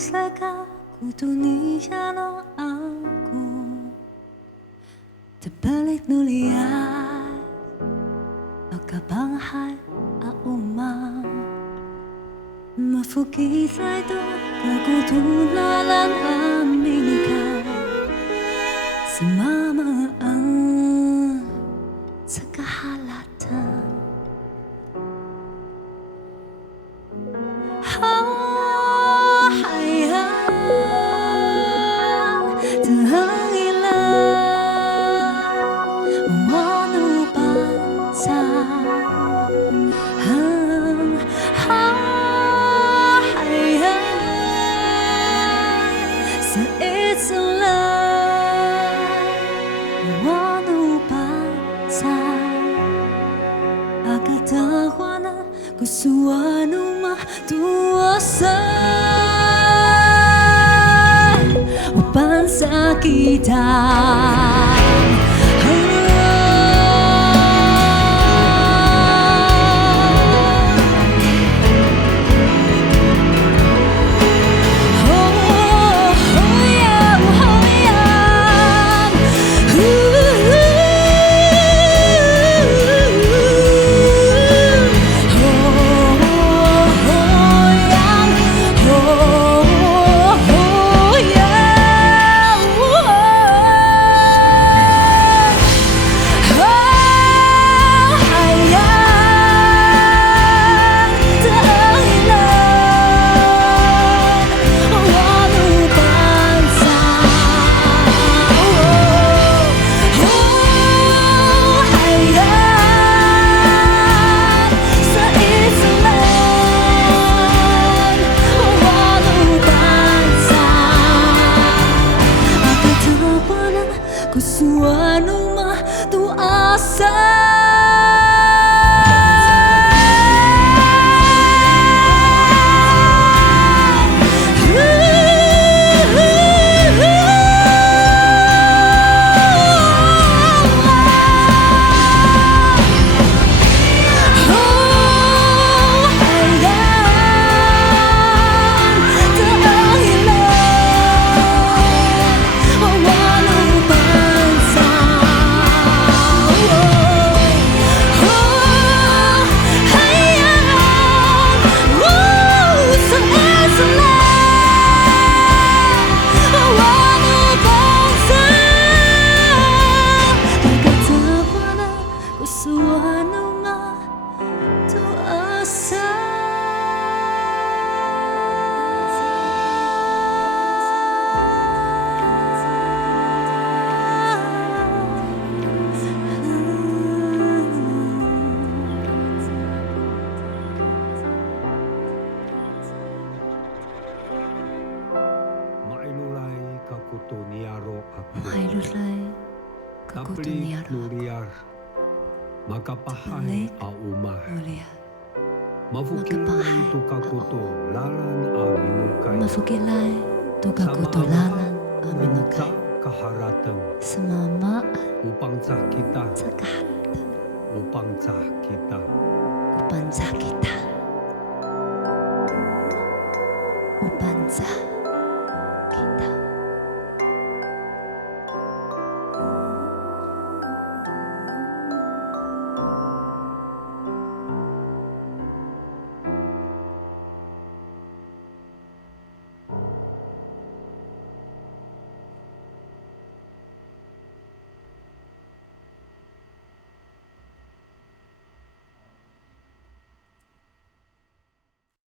pusaka kutunya no aku terbalik nuliat akabanghai auma mafuki saito kekutulalan aminika semamaan sekahalatan Kusuanu mah tuasa bangsa kita. Kusuanu mah tu asa Mailulay kakutuniyaro makapahay aumar mafukilay tukakuto lalan aminukay mafukilay tukakuto lalan aminukay kaharatan semamaan upang cah kita sakaharatan upang cah kita upang cah kita